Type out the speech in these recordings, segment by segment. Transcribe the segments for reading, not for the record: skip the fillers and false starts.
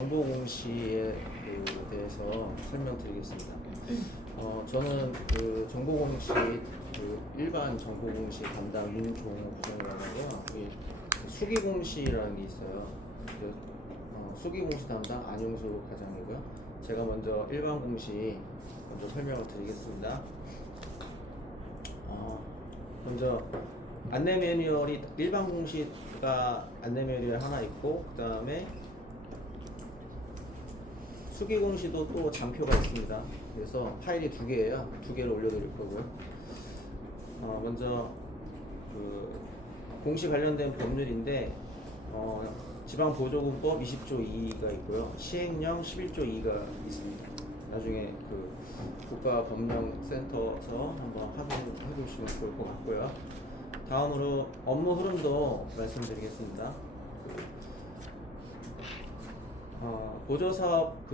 정보공시에 대해서 설명드리겠습니다. 저는 그 정보공시 일반 정보공시 담당 윤종부장이라고 하고요. 수기공시라는 게 있어요. 수기공시 담당 안용수 과장이고요. 제가 먼저 일반 공시 먼저 설명을 드리겠습니다. 먼저 안내 매뉴얼이 일반 공시가 안내 매뉴얼 하나 있고, 그 다음에 수기공시도 또 장표가 있습니다. 그래서 파일이 두 개예요. 두 개를 올려드릴 거고요. 먼저 그 공시 관련된 법률인데 지방보조금법 20조 2가 있고요. 시행령 11조 2가 있습니다. 나중에 그 국가법령센터에서 한번 확인해 보시면 좋을 것 같고요. 다음으로 업무 흐름도 말씀드리겠습니다. 보조사업,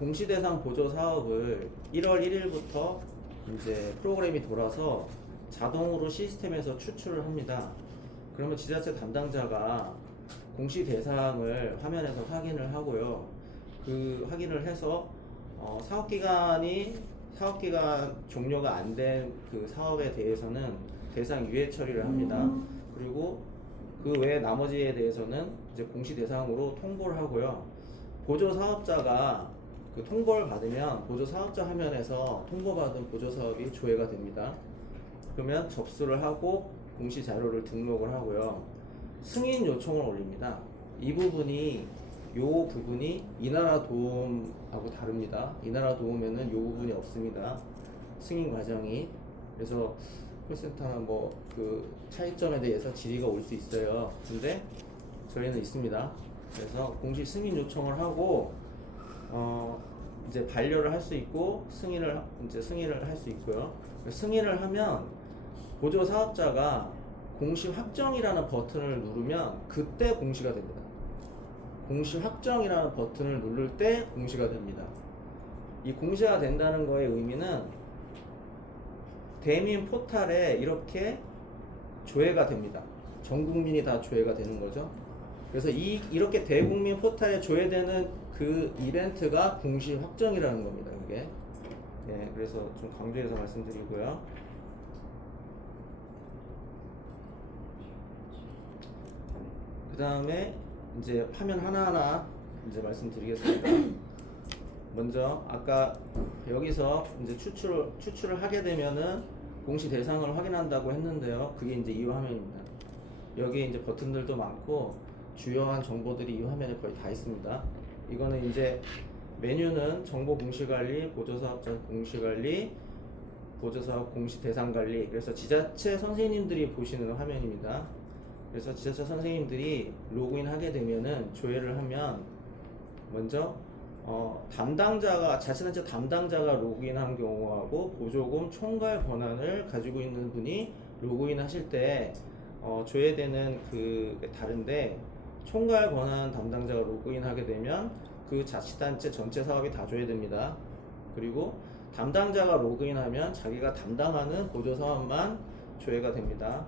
공시대상 보조사업을 1월 1일부터 이제 프로그램이 돌아서 자동으로 시스템에서 추출을 합니다. 그러면 지자체 담당자가 공시대상을 화면에서 확인을 하고요. 그 확인을 해서 사업기간 종료가 안 된 그 사업에 대해서는 대상 유예 처리를 합니다. 그리고 그 외에 나머지에 대해서는 이제 공시대상으로 통보를 하고요. 보조사업자가 그 통보를 받으면 보조사업자 화면에서 통보받은 보조사업이 조회가 됩니다. 그러면 접수를 하고 공시 자료를 등록을 하고요. 승인 요청을 올립니다. 이 부분이 이나라 도움하고 다릅니다. 이나라 도움에는 이 부분이 없습니다. 승인 과정이. 그래서 콜센터는 그 차이점에 대해서 질의가 올 수 있어요. 근데 저희는 있습니다. 그래서 공시 승인 요청을 하고 이제 반려를 할 수 있고 승인을 할 수 있고요. 승인을 하면 보조 사업자가 공시 확정이라는 버튼을 누르면 그때 공시가 됩니다. 공시 확정이라는 버튼을 누를 때 공시가 됩니다. 이 공시가 된다는 거의 의미는 대민 포탈에 이렇게 조회가 됩니다. 전 국민이 다 조회가 되는 거죠. 그래서 이렇게 대국민 포탈에 조회되는 그 이벤트가 공시 확정이라는 겁니다. 이게. 예, 그래서 좀 강조해서 말씀드리고요. 그 다음에 이제 화면 하나하나 이제 말씀드리겠습니다. 먼저 아까 여기서 이제 추출을 하게 되면은 공시 대상을 확인한다고 했는데요. 그게 이제 이 화면입니다. 여기에 이제 버튼들도 많고 주요한 정보들이 이 화면에 거의 다 있습니다. 이거는 이제 메뉴는 정보 공시관리, 보조사업자 공시관리, 보조사업 공시 대상관리. 그래서 지자체 선생님들이 보시는 화면입니다. 그래서 지자체 선생님들이 로그인 하게 되면은 조회를 하면 먼저 자치단체 담당자가 로그인한 경우하고 보조금 총괄 권한을 가지고 있는 분이 로그인 하실 때 조회되는 그게 다른데, 총괄 권한 담당자가 로그인 하게 되면 그 자치단체 전체 사업이 다 조회됩니다. 그리고 담당자가 로그인하면 자기가 담당하는 보조사업만 조회가 됩니다.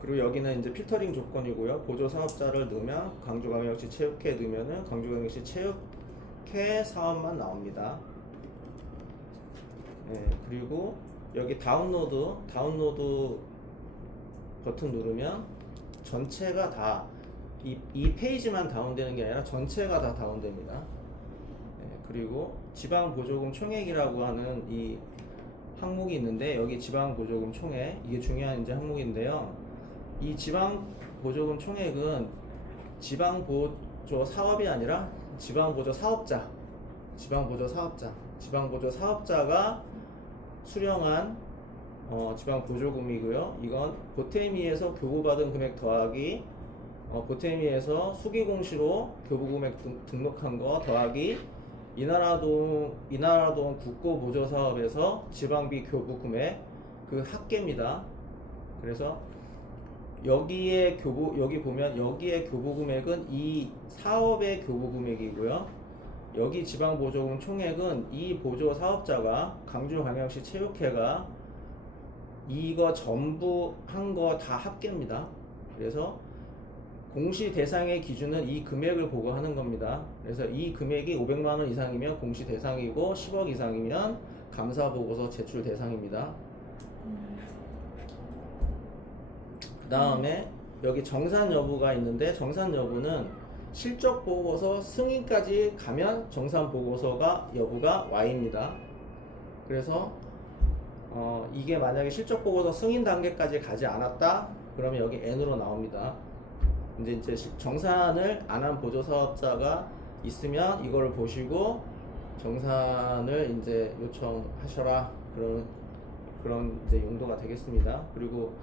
그리고 여기는 이제 필터링 조건이고요. 보조사업자를 넣으면 광주광역시 체육회 넣으면은 광주광역시 체육회 사업만 나옵니다. 네, 그리고 여기 다운로드 버튼 누르면 전체가 다 이 페이지만 다운되는 게 아니라 전체가 다 다운됩니다. 네, 그리고 지방보조금 총액이라고 하는 이 항목이 있는데, 여기 지방보조금 총액, 이게 중요한 이제 항목인데요. 이 지방보조금 총액은 지방보조 사업이 아니라 지방보조 사업자가 수령한 지방보조금이고요. 이건 보태미에서 교부받은 금액 더하기 보태미에서 수기공시로 교부금액 등록한 거 더하기 이나라도움 국고보조사업에서 지방비 교부금액 그 합계입니다. 그래서 여기 보면 여기에 교부금액은 이 사업의 교부금액이고요. 여기 지방보조금 총액은 이 보조사업자가 광주광역시 체육회가 이거 전부 한 거 다 합계입니다. 그래서 공시 대상의 기준은 이 금액을 보고 하는 겁니다. 그래서 이 금액이 500만 원 이상이면 공시 대상이고 10억 이상이면 감사 보고서 제출 대상입니다. 그 다음에 여기 정산 여부가 있는데 정산 여부는 실적 보고서 승인까지 가면 정산 보고서가 여부가 Y입니다. 그래서 이게 만약에 실적 보고서 승인 단계까지 가지 않았다 그러면 여기 N으로 나옵니다. 이제 정산을 안 한 보조 사업자가 있으면 이거를 보시고 정산을 이제 요청하셔라 그런 이제 용도가 되겠습니다. 그리고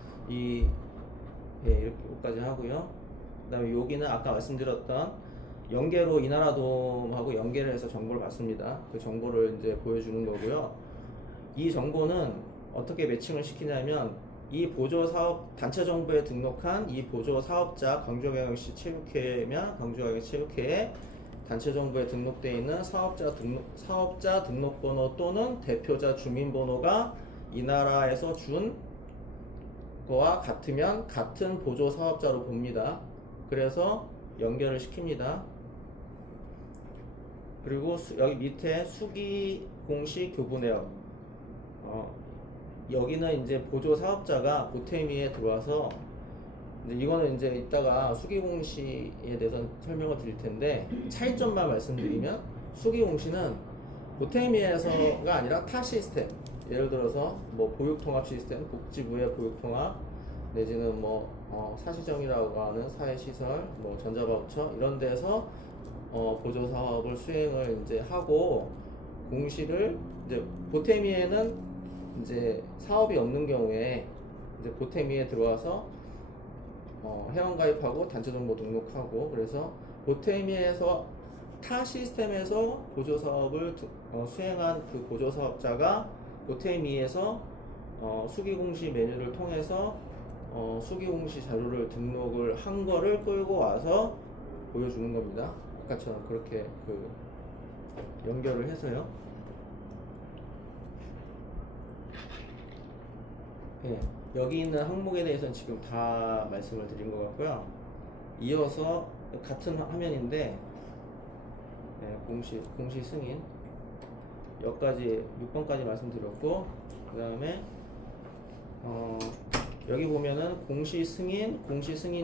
이렇게까지 하고요. 그다음에 여기는 아까 말씀드렸던 연계로 이나라돔하고 연계를 해서 정보를 받습니다. 그 정보를 이제 보여주는 거고요. 이 정보는 어떻게 매칭을 시키냐면 이 보조 사업 단체 정보에 등록한 이 보조 사업자 광주광역시 체육회면 광주광역시 체육회에 단체 정보에 등록되어 있는 사업자 등록번호 또는 대표자 주민번호가 이 나라에서 준 거와 같으면 같은 보조 사업자로 봅니다. 그래서 연결을 시킵니다. 그리고 여기 밑에 수기 공시 교부 내역 여기는 이제 보조 사업자가 보태미에 들어와서 이제 이거는 이제 이따가 수기공시에 대해서 설명을 드릴 텐데 차이점만 말씀드리면 수기공시는 보태미에서가 아니라 타 시스템 예를 들어서 뭐 보육통합 시스템 복지부의 보육통합 내지는 뭐 사시정이라고 하는 사회시설 뭐 전자바우처 이런 데서 보조 사업을 수행을 이제 하고 공시를 이제 보태미에는 이제 사업이 없는 경우에 이제 보태미에 들어와서 회원가입하고 단체정보 등록하고 그래서 보태미에서 타 시스템에서 보조사업을 수행한 그 보조사업자가 보태미에서 수기공시 메뉴를 통해서 수기공시 자료를 등록을 한 거를 끌고 와서 보여주는 겁니다. 아까처럼 그렇게 그 연결을 해서요. 예, 여기 있는 항목에 대해서는 지금 다 말씀을 드린 것 같고요. 이어서 같은 화면인데 공시 승인 여기까지 6번까지 말씀드렸고 그 다음에 여기 보면은 공시 승인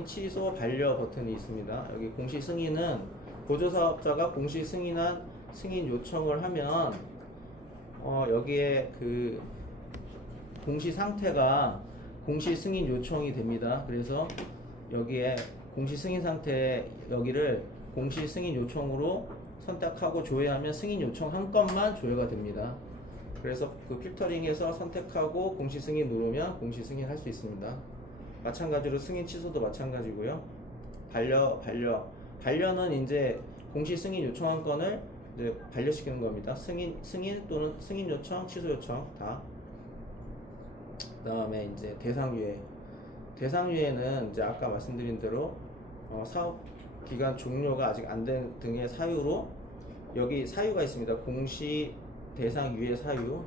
취소 반려 버튼이 있습니다. 여기 공시 승인은 보조사업자가 공시 승인한 승인 요청을 하면 여기에 그 공시 상태가 공시 승인 요청이 됩니다. 그래서 여기에 공시 승인 상태 여기를 공시 승인 요청으로 선택하고 조회하면 승인 요청 한 건만 조회가 됩니다. 그래서 그 필터링에서 선택하고 공시 승인 누르면 공시 승인 할 수 있습니다. 마찬가지로 승인 취소도 마찬가지고요. 반려는 이제 공시 승인 요청한 건을 이제 반려시키는 겁니다. 승인 또는 승인 요청, 취소 요청 다. 그 다음에 이제 대상유예는 이제 아까 말씀드린 대로 사업 기간 종료가 아직 안 된 등의 사유로 여기 사유가 있습니다. 공시 대상 유예 사유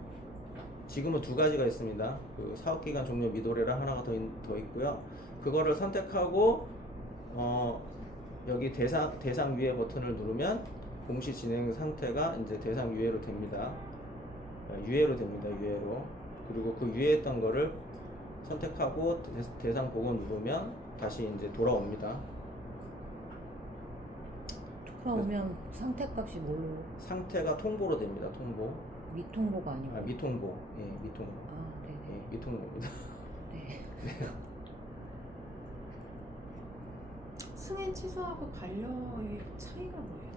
지금은 두 가지가 있습니다. 그 사업 기간 종료 미도래랑 하나가 더 있고요. 그거를 선택하고 여기 대상 유예 버튼을 누르면 공시 진행 상태가 이제 대상 유예로 됩니다. 유예로. 그리고 그 유예했던 거를 선택하고 대상 보고 누르면 다시 이제 돌아옵니다. 그러면 상태값이 뭘로? 상태가 통보로 됩니다. 통보. 미통보가 아니고. 미통보. 예, 미통보. 아, 네네. 예, 미통보입니다. 네. 네. 승인 취소하고 반려의 차이가 뭐예요?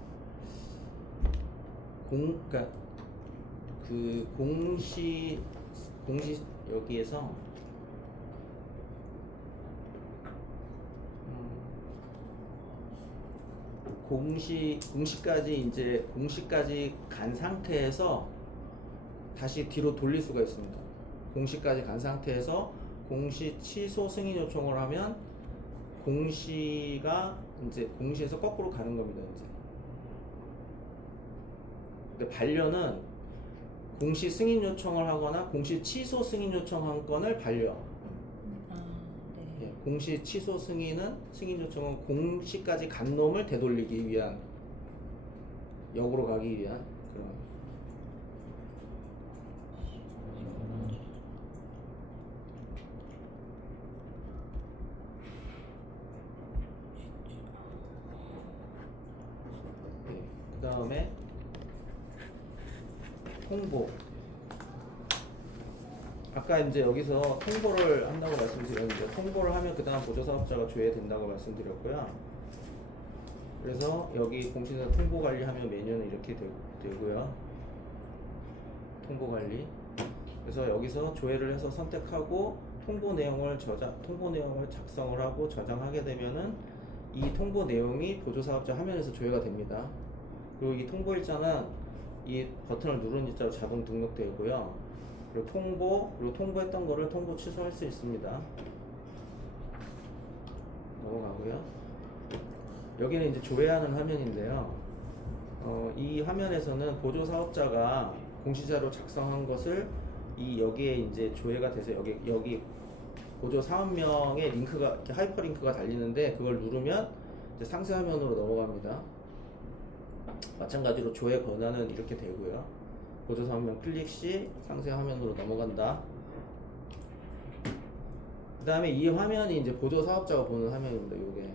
그러니까 그 공시 여기에서 공시까지 간 상태에서 다시 뒤로 돌릴 수가 있습니다. 공시까지 간 상태에서 공시 취소 승인 요청을 하면 공시가 이제 공시에서 거꾸로 가는 겁니다. 이제. 근데 반려는 공시 승인 요청을 하거나 공시 취소 승인 요청한 건을 반려. 아, 네. 예, 공시 취소 승인 요청은 공시까지 간 놈을 되돌리기 위한, 역으로 가기 위한 그런. 네, 그 다음에 통보. 아까 이제 여기서 통보를 한다고 말씀드렸는데, 통보를 하면 그 다음 보조사업자가 조회된다고 말씀드렸고요. 그래서 여기 공시에서 통보 관리하면 메뉴는 이렇게 되고요. 통보 관리. 그래서 여기서 조회를 해서 선택하고 통보 내용을 작성을 하고 저장하게 되면은 이 통보 내용이 보조사업자 화면에서 조회가 됩니다. 그리고 이 통보 일자는 이 버튼을 누른 일자로 자동 등록되고요. 그리고 통보했던 거를 통보 취소할 수 있습니다. 넘어가고요. 여기는 이제 조회하는 화면인데요. 이 화면에서는 보조사업자가 공시자료 작성한 것을 여기에 이제 조회가 돼서 여기 보조 사업명의 링크가 이렇게 하이퍼링크가 달리는데, 그걸 누르면 이제 상세 화면으로 넘어갑니다. 마찬가지로 조회 권한은 이렇게 되고요. 보조 사업명 클릭 시 상세 화면으로 넘어간다. 그 다음에 이 화면이 이제 보조 사업자가 보는 화면입니다. 요게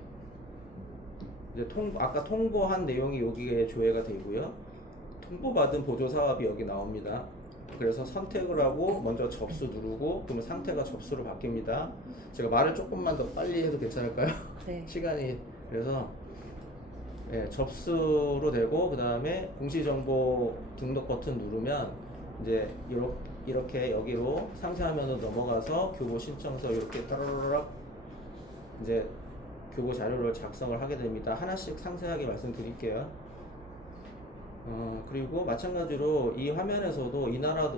이제 아까 통보한 내용이 여기에 조회가 되고요. 통보받은 보조 사업이 여기 나옵니다. 그래서 선택을 하고 먼저 접수 누르고, 그러면 상태가 접수로 바뀝니다. 제가 말을 조금만 더 빨리 해도 괜찮을까요? 네. 시간이. 그래서 접수로 되고, 그 다음에 공시정보 등록 버튼 누르면 이제 이렇게 여기로 상세 화면으로 넘어가서 교보 신청서 이렇게 따라락 이제 교보 자료를 작성을 하게 됩니다. 하나씩 상세하게 말씀드릴게요. 그리고 마찬가지로 이 화면에서도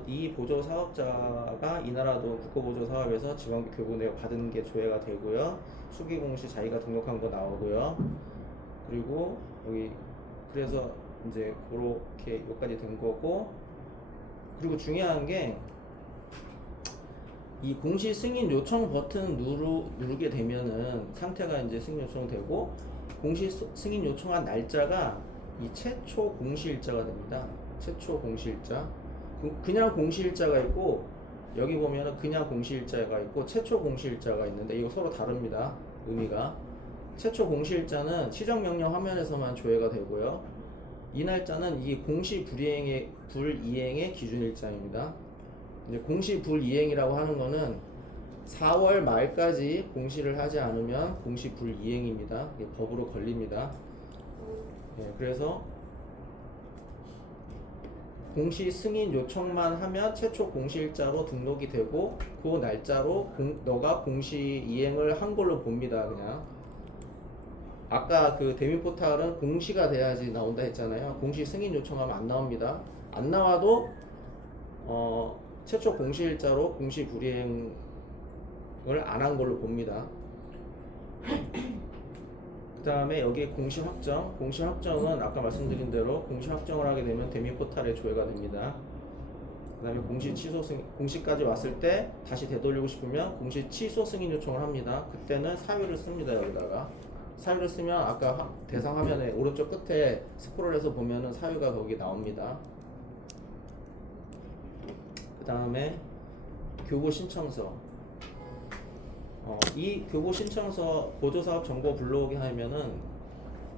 이 보조 사업자가 이 나라도 국고보조 사업에서 지방비 교부 내역 받은 게 조회가 되고요. 수기공시 자기가 등록한 거 나오고요. 그리고 여기 그래서 이제 그렇게 여기까지 된 거고, 그리고 중요한 게 이 공시 승인 요청 버튼 누르게 되면은 상태가 이제 승인 요청되고, 공시 승인 요청한 날짜가 이 최초 공시일자가 됩니다. 최초 공시일자. 그냥 공시일자가 있고, 여기 보면은 그냥 공시일자가 있고 최초 공시일자가 있는데 이거 서로 다릅니다. 의미가. 최초 공시일자는 시정명령 화면에서만 조회가 되고요. 이 날짜는 이 공시 불이행의 기준일자입니다. 이제 공시 불이행이라고 하는 거는 4월 말까지 공시를 하지 않으면 공시 불이행입니다. 이게 법으로 걸립니다. 그래서 공시 승인 요청만 하면 최초 공시일자로 등록이 되고, 그 날짜로 너가 공시 이행을 한 걸로 봅니다. 그냥 아까 그 대민포탈은 공시가 돼야지 나온다 했잖아요. 공시 승인 요청하면 안 나옵니다. 안 나와도 최초 공시일자로 공시 불이행을 안 한 걸로 봅니다. 그 다음에 여기 공시 확정은 아까 말씀드린 대로 공시 확정을 하게 되면 대민 포탈에 조회가 됩니다. 그 다음에 공시 취소 공시까지 왔을 때 다시 되돌리고 싶으면 공시 취소 승인 요청을 합니다. 그때는 사유를 씁니다. 여기다가 사유를 쓰면 아까 대상 화면에 오른쪽 끝에 스크롤해서 보면은 사유가 거기 나옵니다. 그 다음에 교보 신청서. 이 교보 신청서 보조사업 정보 불러오게 하면은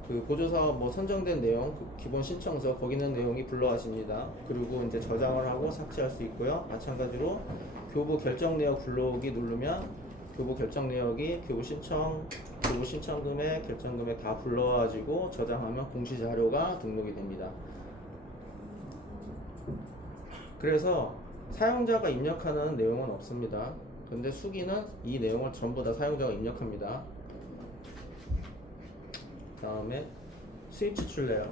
그 보조사업 뭐 선정된 내용, 그 기본 신청서 거기 있는 내용이 불러와집니다. 그리고 이제 저장을 하고 삭제할 수 있고요. 마찬가지로 교보 결정 내역 불러오기 누르면 교보 결정 내역이 교보 신청 금액, 결정 금액 다 불러와가지고 저장하면 공시 자료가 등록이 됩니다. 그래서 사용자가 입력하는 내용은 없습니다. 근데 수기는 이 내용을 전부 다 사용자가 입력합니다. 다음에 수입 지출 내역.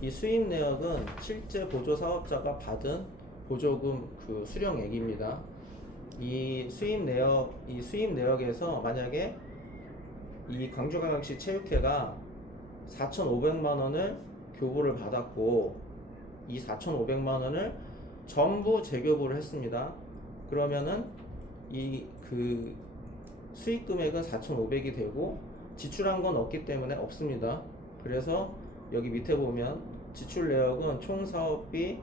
이 수입 내역은 실제 보조 사업자가 받은 보조금 그 수령액입니다. 이 수입 내역에서 만약에 이 광주광역시 체육회가 4,500만 원을 교부를 받았고, 이 4,500만 원을 전부 재교부를 했습니다. 그러면은 이 그 수익 금액은 4,500이 되고 지출한 건 없기 때문에 없습니다. 그래서 여기 밑에 보면 지출 내역은 총 사업비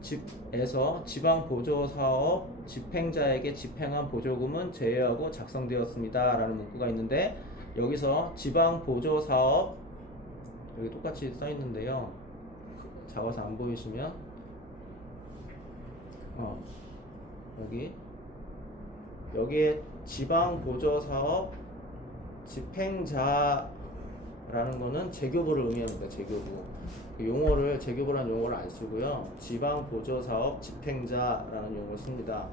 집에서 지방 보조 사업 집행자에게 집행한 보조금은 제외하고 작성되었습니다 라는 문구가 있는데, 여기서 지방 보조 사업 여기 똑같이 써 있는데요. 작아서 안 보이시면 여기에 지방 보조 사업 집행자라는 거는 재교부를 의미합니다. 재교부. 그 용어를 재교부라는 용어를 안 쓰고요. 지방 보조 사업 집행자라는 용어를 씁니다.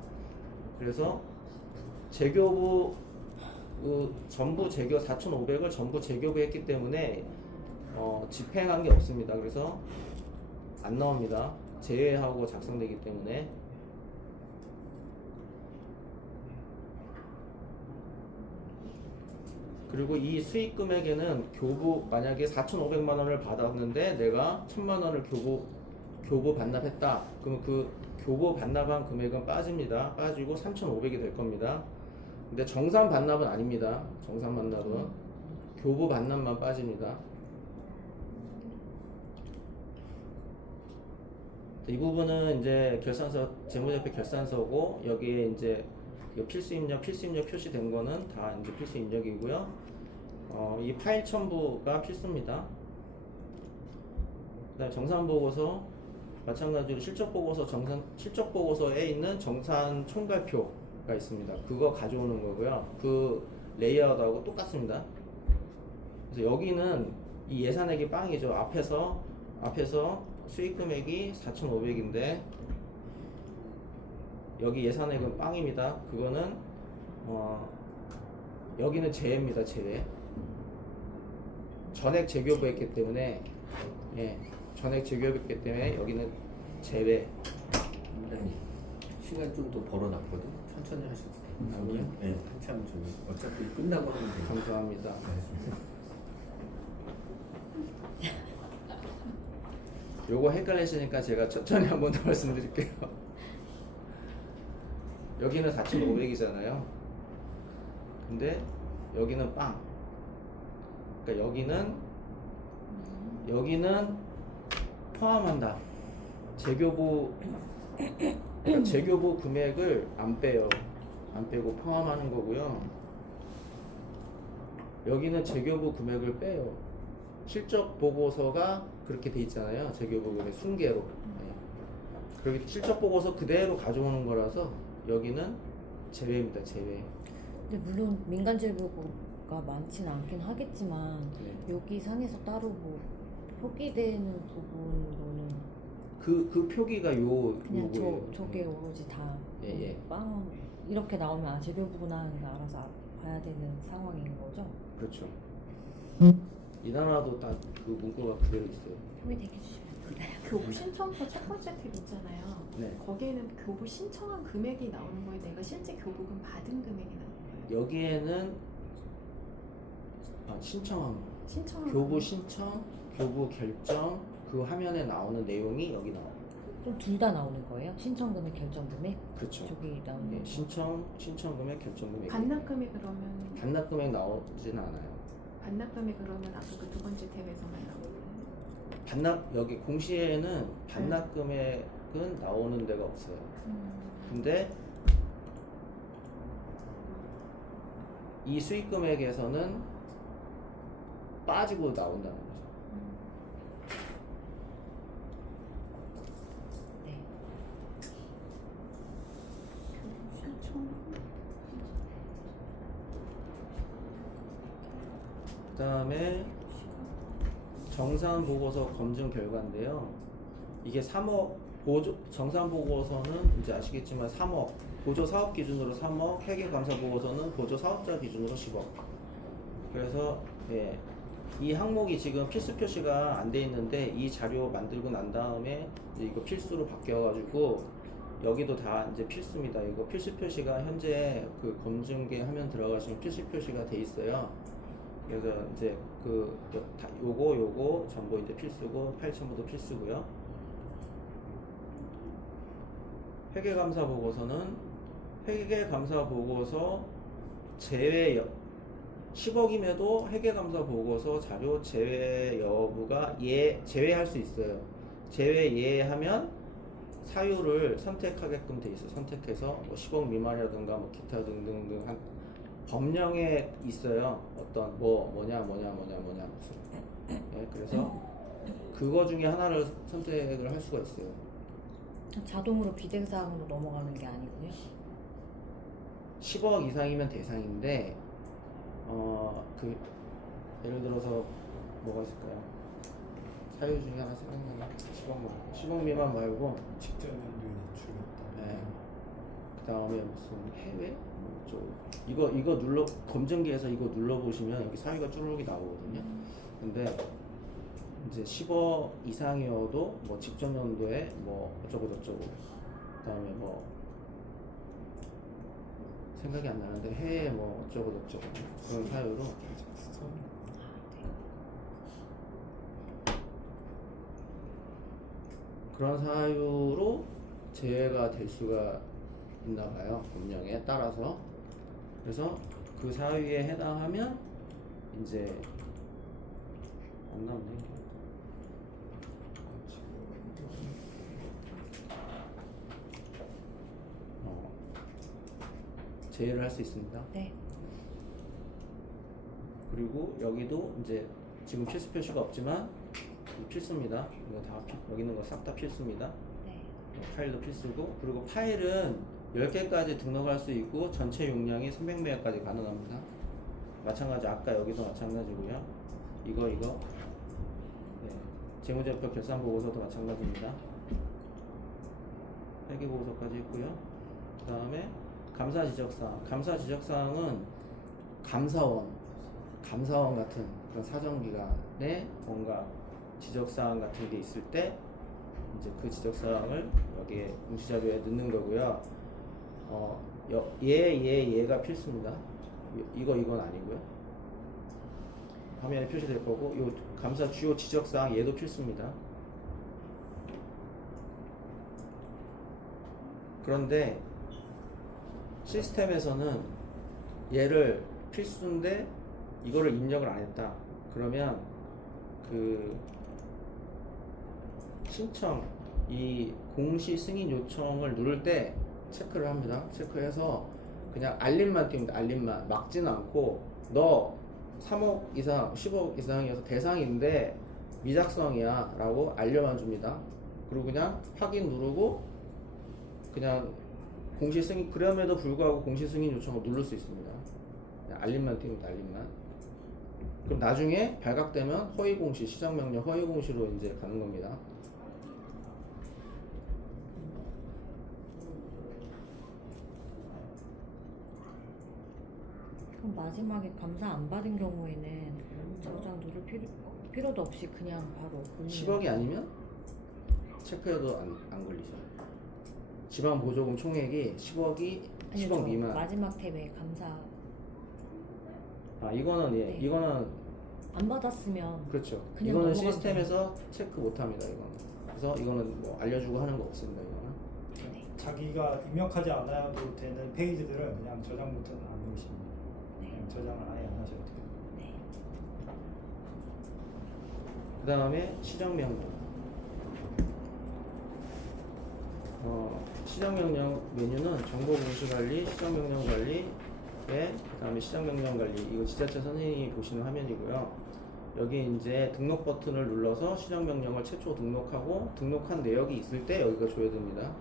그래서 재교부 전부 재교 4,500을 전부 재교부했기 때문에 집행한 게 없습니다. 그래서 안 나옵니다. 제외하고 작성되기 때문에. 그리고 이 수익 금액에는 교부, 만약에 4,500만 원을 받았는데 내가 1,000만 원을 교부 반납했다. 그러면 그 교부 반납한 금액은 빠집니다. 빠지고 3,500이 될 겁니다. 근데 정산 반납은 아닙니다. 정산 반납은 교부 반납만 빠집니다. 이 부분은 이제 결산서, 재무제표 결산서고, 여기에 이제 필수 입력 표시된 거는 다 이제 필수 입력이고요. 이 파일 첨부가 필수입니다. 그다음에 정산 보고서, 마찬가지로 실적 보고서에 있는 정산 총괄표가 있습니다. 그거 가져오는 거고요. 그 레이아웃하고 똑같습니다. 그래서 여기는 이 예산액이 빵이죠. 앞에서 수익 금액이 4,500인데 여기 예산액은 빵입니다. 그거는 여기는 제외입니다. 제외. 전액 재교부했기 때문에, 전액 재교부했기 때문에 여기는 제외. 굉장히 시간 좀 더 벌어놨거든. 천천히 하셔도 돼요. 아니요? 네, 한참 좀 어차피 끝나고 하면 돼요. 감사합니다. 요거 헷갈리시니까 제가 천천히 한 번 더 말씀드릴게요. 여기는 4,500이잖아요. 근데 여기는 빵. 그러니까 여기는 포함한다. 그러니까 재교부 금액을 안 빼요. 안 빼고 포함하는 거고요. 여기는 재교부 금액을 빼요. 실적 보고서가 그렇게 돼 있잖아요. 재교부 금액 순계로. 그렇게 실적 보고서 그대로 가져오는 거라서 여기는 제외입니다. 제외. 근데 물론 민간 재료가 많지는 않긴 하겠지만 여기 상에서 따로 뭐 표기되는 부분으로는 그 표기가 그냥 요거예요. 저게 오로지 다 예. 빵 이렇게 나오면 재료부구나 알아서 봐야 되는 상황인 거죠? 그렇죠. 이 나라도 딱 그 문구가 그대로 있어요. 표기되게 해주시면 돼요. 교부 신청서 첫 번째 탭 있잖아요. 네. 거기에는 교부 신청한 금액이 나오는 거예요. 내가 실제 교부금 받은 금액이 나오는 거예요. 여기에는 신청한 거. 신청한 교부 금액. 신청, 교부 결정, 그 화면에 나오는 내용이 여기 나와요. 그럼 둘 다 나오는 거예요? 신청금액, 결정금액? 그렇죠. 저기 나오는 네, 거. 신청금액, 결정금액. 반납금이 그러면 반납금액 나오진 않아요. 반납금이 그러면 아까 그 두 번째 탭에서만 나오는 여기 공시에는 반납금액은 나오는 데가 없어요. 근데 이 수익금액에서는 빠지고 나온다는 거죠. 네. 신청. 그 다음에 정산 보고서 검증 결과인데요. 이게 3억 정산 보고서는 이제 아시겠지만 3억 보조 사업 기준으로 3억, 회계 감사 보고서는 보조 사업자 기준으로 10억. 그래서 이 항목이 지금 필수 표시가 안 돼 있는데 이 자료 만들고 난 다음에 이제 이거 필수로 바뀌어가지고 여기도 다 이제 필수입니다. 이거 필수 표시가 현재 그 검증계 화면 들어가시면 필수 표시가 돼 있어요. 그래서 이제 요거 전부 이제 필수고 파일 첨부도 필수고요. 회계감사 보고서는 회계감사 보고서 제외 10억임에도 회계감사 보고서 자료 제외 여부가 제외할 수 있어요. 제외 예하면 사유를 선택하게끔 돼 있어. 선택해서 뭐 10억 미만이라든가 뭐 기타 등등등 한 법령에 있어요. 어떤 뭐냐 네, 그래서 그거 중에 하나를 선택을 할 수가 있어요. 자동으로 비대사항으로 넘어가는 게 아니고요. 10억 이상이면 대상인데 그 예를 들어서 뭐가 있을까요? 사유 중에 하나 생각나는 10억 미만 말고 직전 연도에 줄였다. 네. 그 다음에 무슨 해외? 이거 눌러 검증기에서 이거 눌러 보시면 여기 사유가 쭈르륵이 나오거든요. 근데 이제 10억 이상이어도 뭐 직전 연도에 뭐 어쩌고 저쩌고 그다음에 뭐 생각이 안 나는데 해외 뭐 어쩌고 저쩌고 그런 사유로 그런 사유로 제외가 될 수가 있나 봐요. 법령에 따라서. 그래서 그 사유에 해당하면 이제 안 나오네. 제외를 할 수 있습니다. 네. 그리고 여기도 이제 지금 필수 표시가 없지만 필수입니다. 이거 다 여기 있는 거 싹 다 필수입니다. 네. 파일도 필수고, 그리고 파일은 10개까지 등록할 수 있고 전체 용량이 300MB까지 가능합니다. 마찬가지 아까 여기도 마찬가지고요. 이거 네. 재무제표 결산보고서도 마찬가지입니다. 회계보고서까지 있고요. 그 다음에 감사지적사항. 감사지적사항은 감사원 같은 그런 사정기관에 뭔가 지적사항 같은 게 있을 때 이제 그 지적사항을 여기에 공시자료에 넣는 거고요. 얘가 필수입니다. 이건 아니고요. 화면에 표시될 거고, 요 감사 주요 지적사항 얘도 필수입니다. 그런데 시스템에서는 얘를 필수인데 이거를 입력을 안 했다. 그러면 그 신청, 이 공시 승인 요청을 누를 때 체크를 합니다. 체크해서 그냥 알림만 띄웁니다. 알림만. 막지는 않고 너 3억 이상, 10억 이상이어서 대상인데 미작성이야 라고 알려만 줍니다. 그리고 그냥 확인 누르고 그냥 공시 승인, 그럼에도 불구하고 공시 승인 요청을 누를 수 있습니다. 그냥 알림만 띄웁니다. 알림만. 그럼 나중에 발각되면 허위공시, 시정명령 허위공시로 이제 가는 겁니다. 그럼 마지막에 감사 안 받은 경우에는 저장 누를 필요도 없이 그냥 바로 10억이 아니면 체크해도 안 걸리죠. 지방보조금 총액이 10억이 10억 미만. 마지막 탭에 감사 이거는 네. 이거는 안 받았으면 그렇죠. 그냥 이거는 넘어가면 시스템에서 체크 못합니다. 이거는. 그래서 이거는 뭐 알려주고 하는 거 없습니다. 이거는. 자기가 입력하지 않아도 되는 페이지들은 그냥 저장 버튼을 안 누르시면 그냥 저장을 아예 안 하셔도 돼요. 네. 그 다음에 시정명령. 시정명령 메뉴는 정보공시관리, 시정명령관리, 그 다음에 시정명령관리. 이거 지자체 선생님이 보시는 화면이고요. 여기 이제 등록 버튼을 눌러서 시정명령을 최초 등록하고 등록한 내역이 있을 때 여기가 조회됩니다.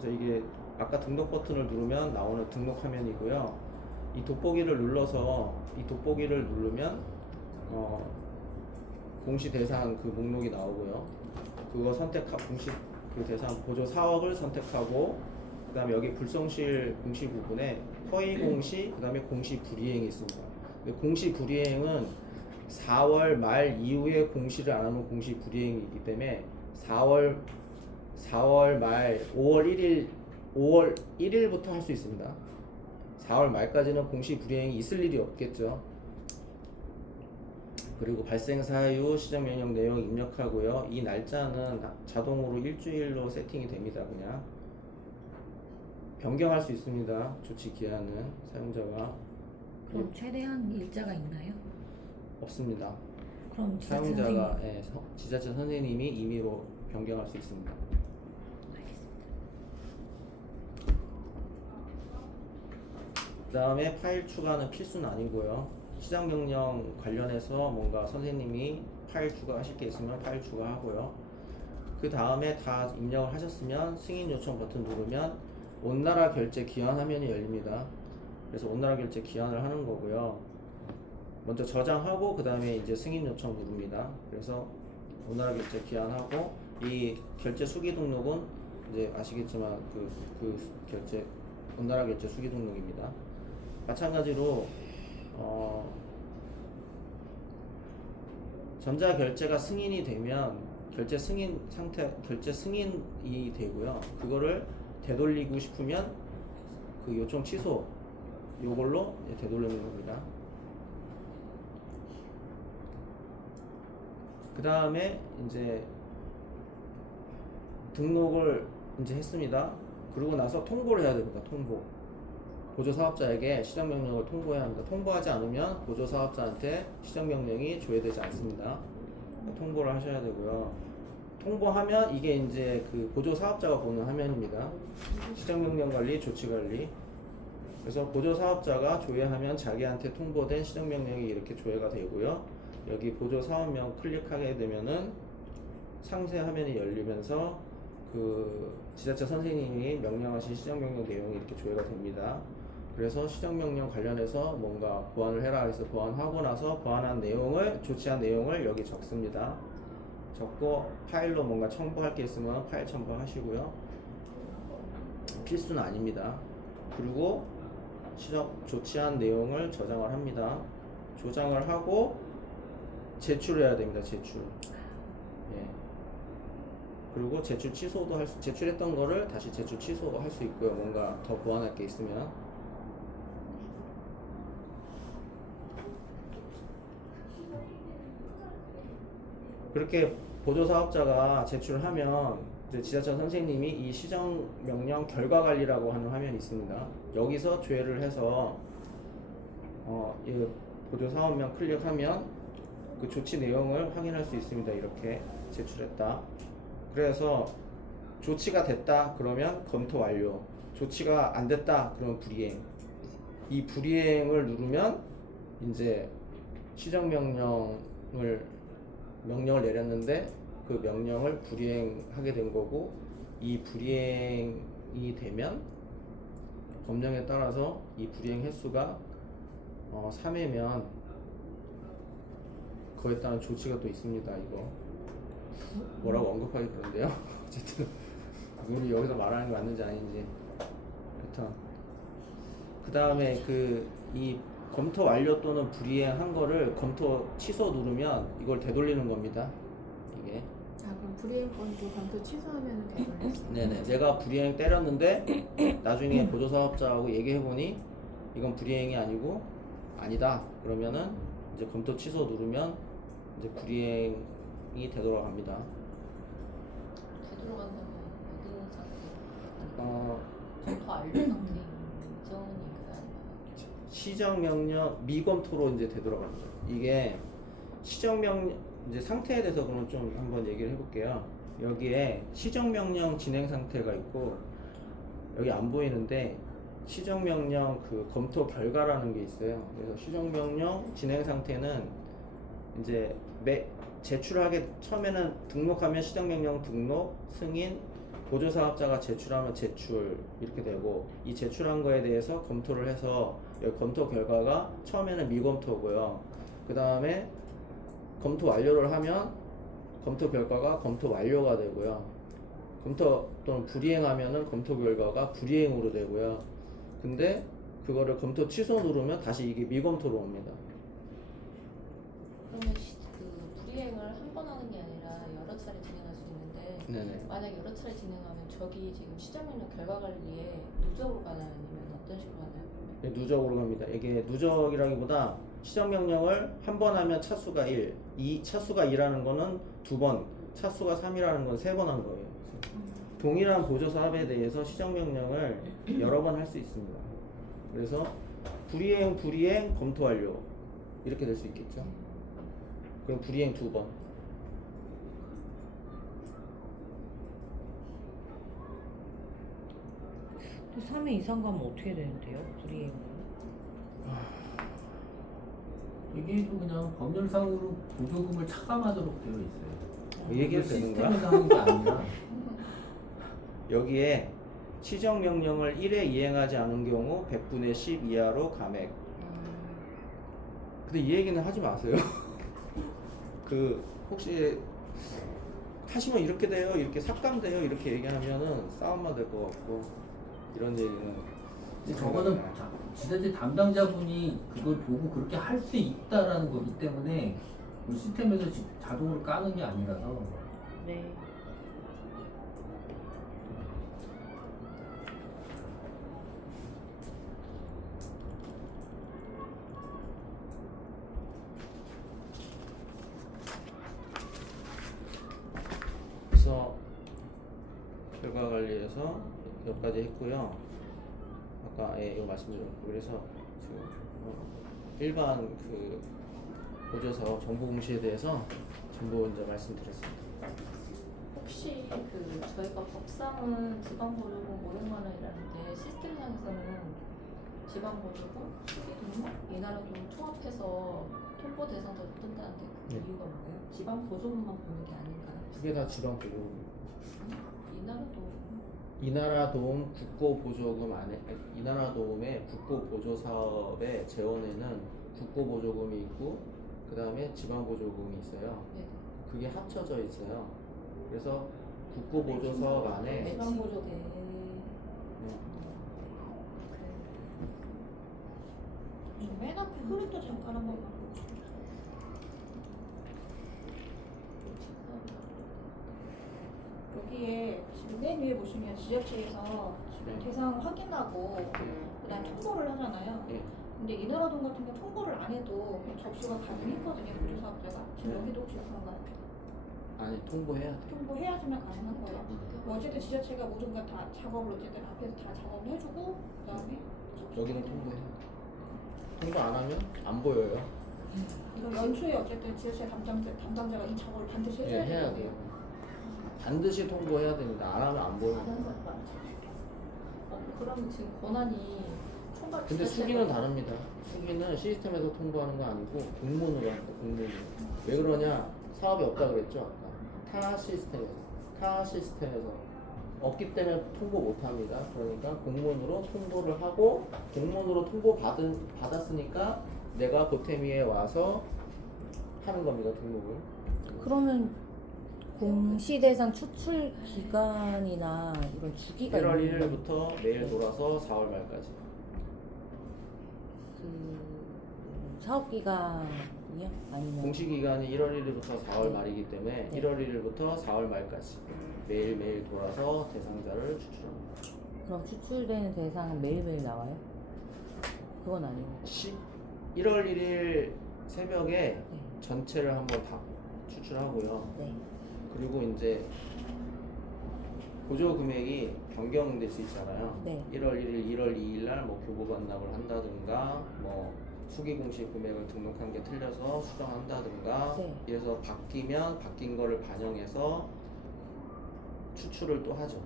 그래서 이게 아까 등록 버튼을 누르면 나오는 등록 화면이고요. 이 돋보기를 누르면 공시 대상 그 목록이 나오고요. 그거 공시 그 대상 보조 사업을 선택하고, 그 다음에 여기 불성실 공시 부분에 허위 공시, 그 다음에 공시 불이행이 있습니다. 근데 공시 불이행은 4월 말 이후에 공시를 안 하면 공시 불이행이기 때문에 4월 말 5월 1일부터 할 수 있습니다. 4월 말까지는 공시 불이행이 있을 일이 없겠죠. 그리고 발생 사유, 시정명령 내용 입력하고요. 이 날짜는 자동으로 일주일로 세팅이 됩니다. 그냥 변경할 수 있습니다. 조치 기한은 사용자가 그럼 최대한 일자가 있나요? 없습니다. 그럼 지자체 사용자가 선생님. 지자체 선생님이 임의로 변경할 수 있습니다. 알겠습니다. 그 다음에 파일 추가는 필수는 아니고요. 시장 명령 관련해서 뭔가 선생님이 파일 추가하실 게 있으면 파일 추가하고요. 그 다음에 다 입력을 하셨으면 승인 요청 버튼 누르면 온나라 결제 기한 화면이 열립니다. 그래서 온나라 결제 기한을 하는 거고요. 먼저 저장하고 그 다음에 이제 승인 요청 누릅니다. 그래서 온나라 결제 기한하고 이 결제 수기 등록은 이제 아시겠지만 그 결제 온나라 결제 수기 등록입니다. 마찬가지로 전자 결제가 승인이 되면 결제 승인이 되고요. 그거를 되돌리고 싶으면 그 요청 취소 요걸로 이제 되돌리는 겁니다. 그 다음에 이제 등록을 이제 했습니다. 그러고 나서 통보를 해야 됩니다. 통보. 보조사업자에게 시정명령을 통보해야 합니다. 통보하지 않으면 보조사업자한테 시정명령이 조회되지 않습니다. 통보를 하셔야 되고요. 통보하면 이게 이제 그 보조사업자가 보는 화면입니다. 시정명령 관리, 조치 관리. 그래서 보조사업자가 조회하면 자기한테 통보된 시정명령이 이렇게 조회가 되고요. 여기 보조사업명 클릭하게 되면은 상세 화면이 열리면서 그 지자체 선생님이 명령하신 시정명령 내용이 이렇게 조회가 됩니다. 그래서 시정명령 관련해서 뭔가 보완을 해라 해서 보완하고 나서 보완한 내용을 조치한 내용을 여기 적습니다. 적고 파일로 뭔가 첨부할 게 있으면 파일 첨부하시고요. 필수는 아닙니다. 그리고 조치한 내용을 저장을 합니다. 저장을 하고 제출해야 됩니다. 제출. 예. 그리고 제출 취소도 제출했던 거를 다시 제출 취소할 수 있고요. 뭔가 더 보완할 게 있으면. 그렇게 보조사업자가 제출하면 이제 지자체 선생님이 이 시정명령 결과관리라고 하는 화면이 있습니다. 여기서 조회를 해서 이 보조사업명 클릭하면 그 조치 내용을 확인할 수 있습니다. 이렇게 제출했다. 그래서 조치가 됐다 그러면 검토 완료. 조치가 안 됐다 그러면 불이행. 이 불이행을 누르면 이제 시정명령을 내렸는데 그 명령을 불이행하게 된 거고, 이 불이행이 되면 법령에 따라서 이 불이행 횟수가 3회면 그거에 따른 조치가 또 있습니다. 이거 뭐라고 언급하기 그런데요. 어쨌든 우리 여기서 말하는 게 맞는지 아닌지. 여튼 그 다음에 이 검토 완료 또는 불이행한 거를 검토 취소 누르면 이걸 되돌리는 겁니다. 이게. 그럼 불이행 건도 검토 취소하면 되돌렸어. 네네. 내가 불이행 때렸는데 나중에 보조사업자하고 얘기해보니 이건 불이행이 아니고 아니다. 그러면은 이제 검토 취소 누르면 이제 불이행이 되돌아갑니다. 되돌아간다면 어떤 상태? 어, 더 알려 상태 이전이 그게 아니라 시정명령 미검토로 이제 되돌아갑니다. 이게 시정명령 이제 상태에 대해서 그럼 좀 한번 얘기를 해볼게요. 여기에 시정명령 진행 상태가 있고 여기 안 보이는데 시정명령 그 검토 결과라는 게 있어요. 그래서 시정명령 진행 상태는 이제 제출하게 처음에는 등록하면 시정명령 등록, 승인, 보조사업자가 제출하면 제출 이렇게 되고, 이 제출한 거에 대해서 검토를 해서 여기 검토 결과가 처음에는 미검토고요. 그 다음에 검토 완료를 하면 검토 결과가 검토 완료가 되고요. 검토 또는 불이행하면은 검토 결과가 불이행으로 되고요. 근데 그거를 검토 취소 누르면 다시 이게 미검토로 옵니다. 그러면 그 불이행을 한 번 하는 게 아니라 여러 차례 진행할 수 있는데 네네. 만약 여러 차례 진행하면 저기 지금 시정명령 결과 관리에 누적으로 가나요? 아니면 어떤 식으로 가나요? 네, 누적으로 갑니다. 이게 누적이라기보다 시정명령을 한 번 하면 차수가 1, 이 차수가 2라는 거는 2번, 차수가 3이라는 건 3번 한 거예요. 동일한 보조 사업에 대해서 시정명령을 여러 번 할 수 있습니다. 그래서 불이행 검토 완료 이렇게 될 수 있겠죠. 그럼 불이행 2번. 또 3회 이상 가면 어떻게 되는데요? 불이행. 이게 또 그냥 법률상으로 보조금을 차감하도록 되어 있어요. 얘기해도 되는 거야? 시스템에서 하는 게 아니라 여기에 시정명령을 1회 이행하지 않은 경우 100분의 10 이하로 감액. 근데 이 얘기는 하지 마세요. 그 혹시 하시면 이렇게 돼요, 이렇게 삭감돼요, 이렇게 얘기하면은 싸움만 될 것 같고 이런 얘기는. 근데 저거는 지자체 담당자분이 그걸 보고 그렇게 할 수 있다라는 거기 때문에 그 시스템에서 자동으로 까는 게 아니라서 네. 그래서 결과 관리에서 여기까지 했고요. 아까 이거 말씀드렸고 그래서 지금 일반 그 보조사업 정보 공시에 대해서 전부 이제 말씀드렸습니다. 혹시 그 저희가 법상은 지방보조금 500만 원이라는데 시스템상에서는 지방보조금, 수기등록, 이나라도 총합해서 통보 대상자로 뜬다는데 그 네. 이유가 뭐예요? 지방보조금만 보는 게 아닌가요? 그게 다 지방 보조. 이나라도 이나라도움 국고보조금 안에 이나라도움의 국고보조사업의 재원에는 국고보조금이 있고 그 다음에 지방보조금이 있어요. 네. 그게 합쳐져 있어요. 그래서 국고보조사업 안에 지방보조금 맨 앞에 흐름도 잠깐 한 번만 보여주세요. 여기에 지금 맨 위에 보시면 지자체에서 지금 네. 대상 확인하고 그다음 통보를 하잖아요. 예. 근데 이나라동 같은 경우 통보를 안 해도 그냥 접수가 가능했거든요. 보조사업자가. 지금 네. 여기도 혹시 그런가요? 아니 통보해야 돼. 통보해야지만 가능한 거예요. 뭐 어쨌든 지자체가 모든 걸 다 작업을 어쨌든 앞에서 다 작업을 해주고 그다음에 접수. 여기는 통보해야 돼. 통보 안 하면 안 보여요. 그래서 연초에 어쨌든 지자체 담당자가 이 작업을 반드시 예, 해줘야 해야 되거든요. 돼요. 반드시 통보해야 됩니다. 안 하면 안 보여요. 그러면 지금 권한이 총괄 근데 지자체가- 수기는 다릅니다. 수기는 시스템에서 통보하는 거 아니고 공문으로 합니다. 공문으로. 왜 그러냐? 사업이 없다 그랬죠 아까. 타 시스템에서 없기 때문에 통보 못 합니다. 그러니까 공문으로 통보를 하고 공문으로 통보 받았으니까 내가 보태미에 와서 하는 겁니다. 등록을. 그러면 공시 대상 추출 기간이나 이런 주기가 1월 있는 1일부터 매일 돌아서 4월 말까지. 그 사업 기간이요? 아니면 공시 기간이 1월 1일부터 4월 네. 말이기 때문에 네. 1월 1일부터 4월 말까지 매일매일 돌아서 대상자를 추출합니다. 그럼 추출되는 대상은 매일매일 나와요? 그건 아니고. 1월 1일 새벽에 네. 전체를 한번 다 추출하고요. 네. 그리고 이제 보조 금액이 변경될 수 있잖아요. 네. 1월 1일, 1월 2일 날뭐 교부 반납을 한다든가 뭐 수기 공시 금액을 등록한 게 틀려서 수정한다든가 네. 이래서 바뀌면 바뀐 거를 반영해서 추출을 또 하죠.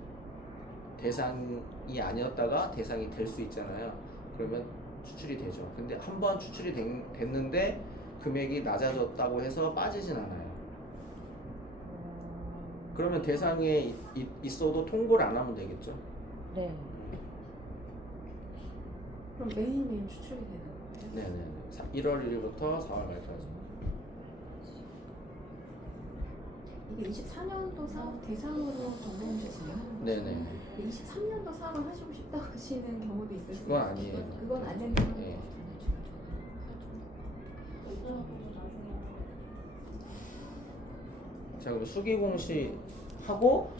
대상이 아니었다가 대상이 될 수 있잖아요. 그러면 추출이 되죠. 근데 한 번 추출이 됐는데 금액이 낮아졌다고 해서 빠지진 않아요. 그러면 대상에 있어도 통보를 안 하면 되겠죠. 네. 그럼 매일매일 추출이 되는 거예요? 네네. 1월 1일부터 4월 말까지. 이게 24년도 사업 대상으로 적용되시나요? 네네. 23년도 사업을 하시고 싶다고 하시는 경우도 있을 수 그건 아니에요. 그건 안 되는 거예요. 네. 자 그럼 수기 공시 하고